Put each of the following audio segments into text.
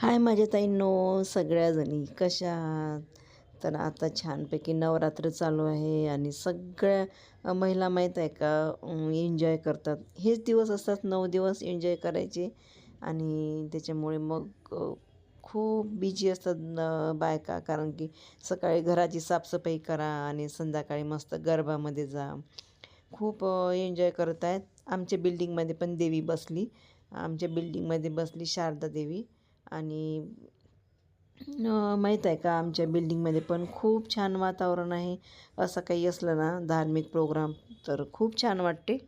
हाय माझ्या ताईंनो, सगळ्याजणी कशा आहात? तर आता छानपैकी नवरात्र चालू आहे आणि सगळ्या महिला माहीत आहे का एन्जॉय करतात. हेच दिवस असतात 9 दिवस एन्जॉय करायचे आणि त्याच्यामुळे मग खूप बिझी असतात बायका, कारण की सकाळी घराची साफसफाई करा आणि संध्याकाळी मस्त गरबामध्ये जा. खूप एन्जॉय करत आहेत. आमच्या बिल्डिंगमध्ये पण देवी बसली. आमच्या बिल्डिंगमध्ये बसली शारदा देवी. आणि माहीत आहे का आमच्या बिल्डिंगमध्ये पण खूप छान वातावरण आहे. असं काही असलं ना धार्मिक प्रोग्राम तर खूप छान वाटते.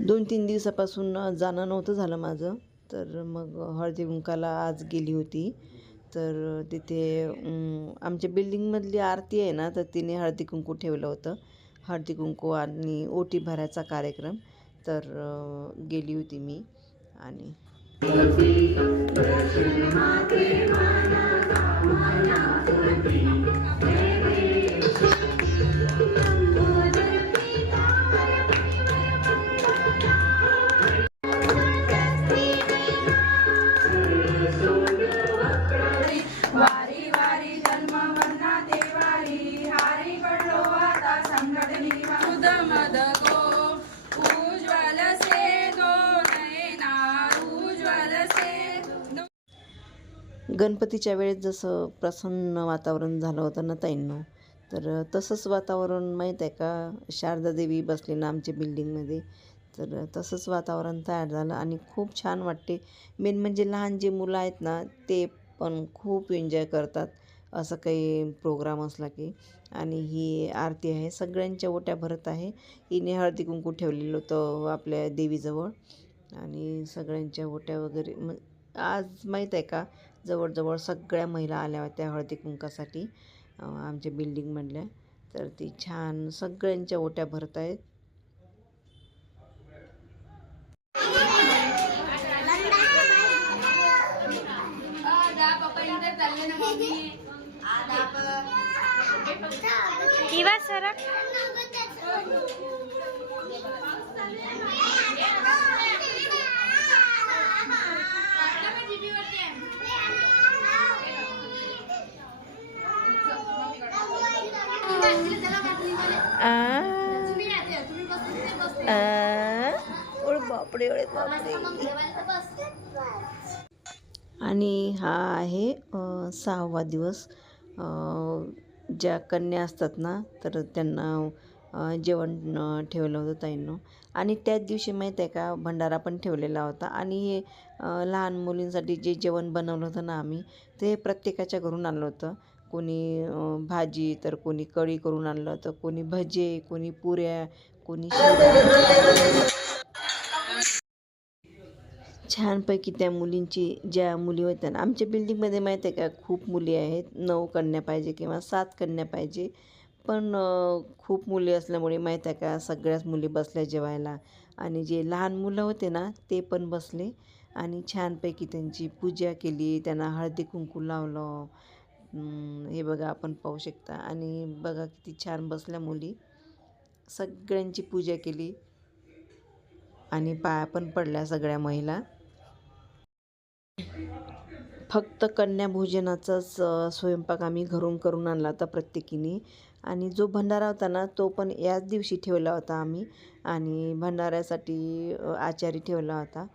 2-3 दिवसापासून जाणं नव्हतं झालं माझं. तर मग हळदी कुंकाला आज गेली होती. तर तिथे आमच्या बिल्डिंगमधली आरती आहे ना, तर तिने हळदी कुंकू ठेवलं होतं. हळदी कुंकू आणि ओटी भरायचा कार्यक्रम. तर गेली होती मी. आणि गणपतीच्या वेळेस जसं प्रसन्न वातावरण झालं होतं ना ताईंनो, तर तसंच वातावरण माहीत आहे का शारदा देवी बसली ना आमच्या बिल्डिंगमध्ये. तर तसंच वातावरण तयार झालं आणि खूप छान वाटते. मेन म्हणजे लहान जे मुलं आहेत ना ते पण खूप एन्जॉय करतात असं काही प्रोग्राम असला की. आणि ही आरती आहे, सगळ्यांच्या ओट्या भरत आहे. हिने हळदी कुंकू ठेवलेलं होतं आपल्या देवीजवळ आणि सगळ्यांच्या ओट्या वगैरे आज माहीत आहे का जवळजवळ सगळ्या महिला आल्या होत्या हळदी कुंकासाठी आमच्या बिल्डिंगमधल्या. तर ती छान सगळ्यांच्या ओट्या भरत आहेत. बापरे बापरे. आणि हा आहे 6वा दिवस. ज्या कन्या असतात ना तर त्यांना जेवण ठेवलं होतं ताईंनो. आणि त्याच दिवशी माहीत आहे का भंडारा पण ठेवलेला होता. आणि हे लहान मुलींसाठी जे जेवण बनवलं होतं ना आम्ही, ते प्रत्येकाच्या घरून आणलं होतं. कोणी भाजी, तर कोणी कढी करून आणलं होतं, कोणी भजे, कोणी पुऱ्या, कोणी शिरा. छानपैकी त्या मुलींची, ज्या मुली होत्या ना आमच्या बिल्डिंगमध्ये माहीत आहे का खूप मुली आहेत. 9 कन्या पाहिजे किंवा 7 कन्या पाहिजे. पण खूप मुली असल्यामुळे माहीत आहे का सगळ्याच मुली बसल्या जेवायला. आणि जे लहान मुलं होते ना ते पण बसले आणि छानपैकी त्यांची पूजा केली, त्यांना हळदी कुंकू लावलं. हे बघा आपण पाहू शकता. आणि बघा किती छान बसल्या मुली, सगळ्यांची पूजा केली आणि पाया पण पडल्या सगळ्या महिला. फक्त कन्याभोजनाचाच स्वयंपाक आम्ही घरून करून आणला होता प्रत्येकीने. आणि जो भंडारा होता ना तो पण याच दिवशी ठेवला होता आम्ही. आणि भंडाऱ्यासाठी आचारी ठेवला होता.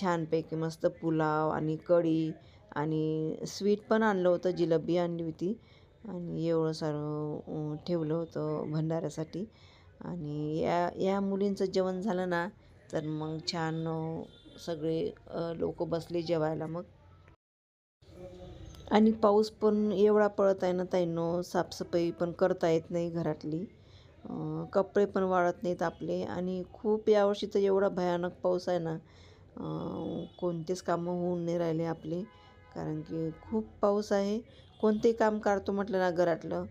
छानपैकी मस्त पुलाव आणि कढी आणि स्वीट पण आणलं होतं, जिलेबी आणली होती. आणि एवढं सारं ठेवलं होतं भंडाऱ्यासाठी. आणि या मुलींचं जेवण झालं ना तर मग छान सगळे लोक बसले जेवायला मग. आणि पाऊस पण एवढा पडत आहे ना ताईंनो, साफसफाई पण करता येत नाही घरातली. कपडे पण वाळत नाहीत आपले. आणि खूप यावर्षी तर एवढा भयानक पाऊस आहे ना, कोणतेच कामं होऊन नाही राहिले आपले, कारण की खूप पाऊस आहे. कोणतेही काम काढतो म्हटलं ना घरातलं,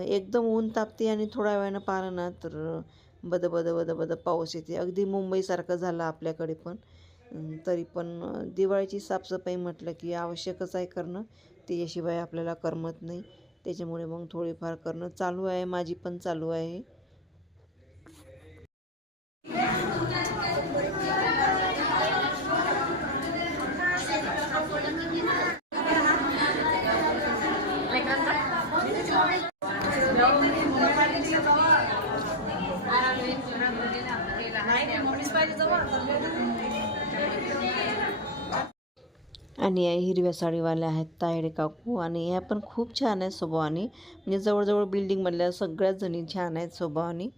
एकदम ऊन तापते आणि थोड्या वेळानं पाहिलं ना तर बद बद बद बद पाऊस येते. अगदी मुंबईसारखं झालं आपल्याकडे पण. तरी पण दिवाळीची साफसफाई म्हटलं की आवश्यकच आहे करणं, त्याच्याशिवाय आपल्याला करमत नाही. त्याच्यामुळे मग थोडीफार करणं चालू आहे, माझी पण चालू आहे. आणि या हिरव्या साडीवाल्या आहेत तायडे काकू, आणि ह्या पण खूप छान आहेत स्वभावाने. म्हणजे जवळजवळ बिल्डिंगमधल्या सगळ्याच जणी छान आहेत स्वभावाने.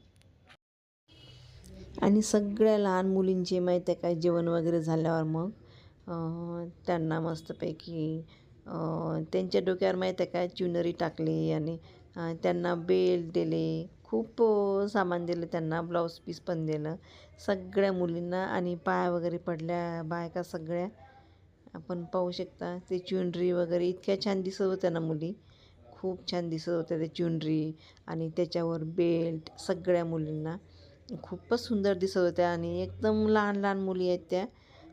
आणि सगळ्या लहान मुलींचे माहीत आहे काय, जेवण वगैरे झाल्यावर मग त्यांना मस्तपैकी त्यांच्या डोक्यावर माहीत आहे काय च्युनरी टाकली, आणि त्यांना बेल्ट दिले, खूप सामान दिलं त्यांना, ब्लाऊज पीस पण दिलं सगळ्या मुलींना. आणि पाय वगैरे पडल्या बायका सगळ्या, आपण पाहू शकता. ते च्युनरी वगैरे इतक्या छान दिसत होत्या ना मुली, खूप छान दिसत होत्या ते च्युनरी आणि त्याच्यावर बेल्ट. सगळ्या मुलींना खूपच सुंदर दिसत होत्या, आणि एकदम लहान लहान मुली आहेत त्या,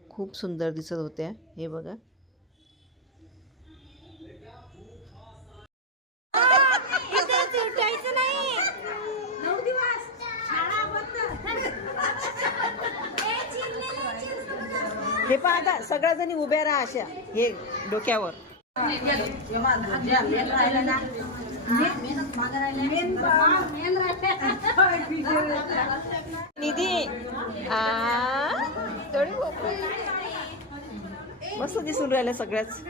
खूप सुंदर दिसत होत्या. हे बघा. हे पहा आता सगळ्या जणी उभ्या राहा अशा, हे डोक्यावर. निधी मस्त दिसून राहिल्या सगळ्याच.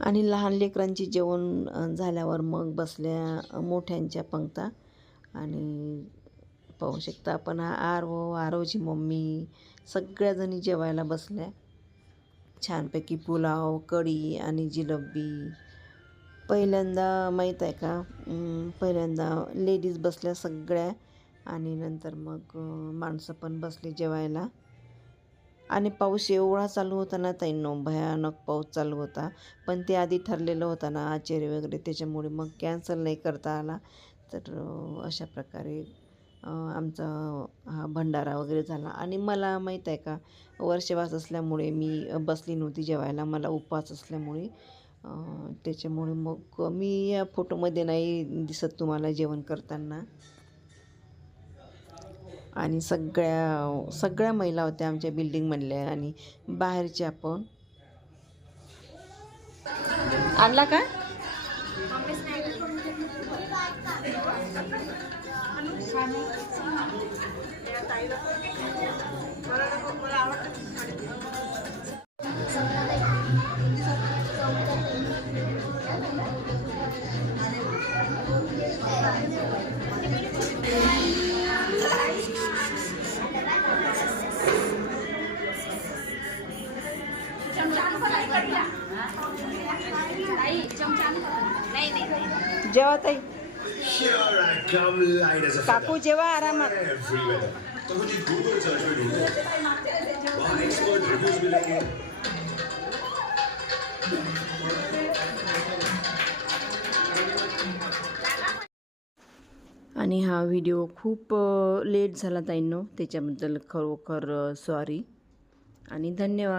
आणि लहान लेकरांची जेवण झाल्यावर मग बसल्या मोठ्यांच्या पंक्ता. आणि पाहू शकता आपण आरवची मम्मी सगळ्याजणी जेवायला बसल्या. छानपैकी पुलाव, कढी आणि जिलेबी. पहिल्यांदा माहीत आहे का, पहिल्यांदा लेडीज बसल्या सगळ्या, आणि नंतर मग माणसं पण बसली जेवायला. आणि पाऊस एवढा चालू होता ना ताईंनो, भयानक पाऊस चालू होता. पण ते आधी ठरलेलं होतं ना आचार्य वगैरे, त्याच्यामुळे मग कॅन्सल नाही करता आला. तर अशा प्रकारे आमचा हा भंडारा वगैरे झाला. आणि मला माहीत आहे का, वर्षवास असल्यामुळे मी बसली नव्हती जेवायला, मला उपवास असल्यामुळे. त्याच्यामुळे मग मी या फोटोमध्ये नाही दिसत तुम्हाला जेवण करताना. आणि सगळ्या महिला होत्या आमच्या बिल्डिंगमधल्या आणि बाहेरच्या पण. आणला का? जेवा ताई. काकू जेवा आरामात. आणि हा व्हिडिओ खूप लेट झाला ताईंनो, त्याच्याबद्दल खरोखर सॉरी आणि धन्यवाद.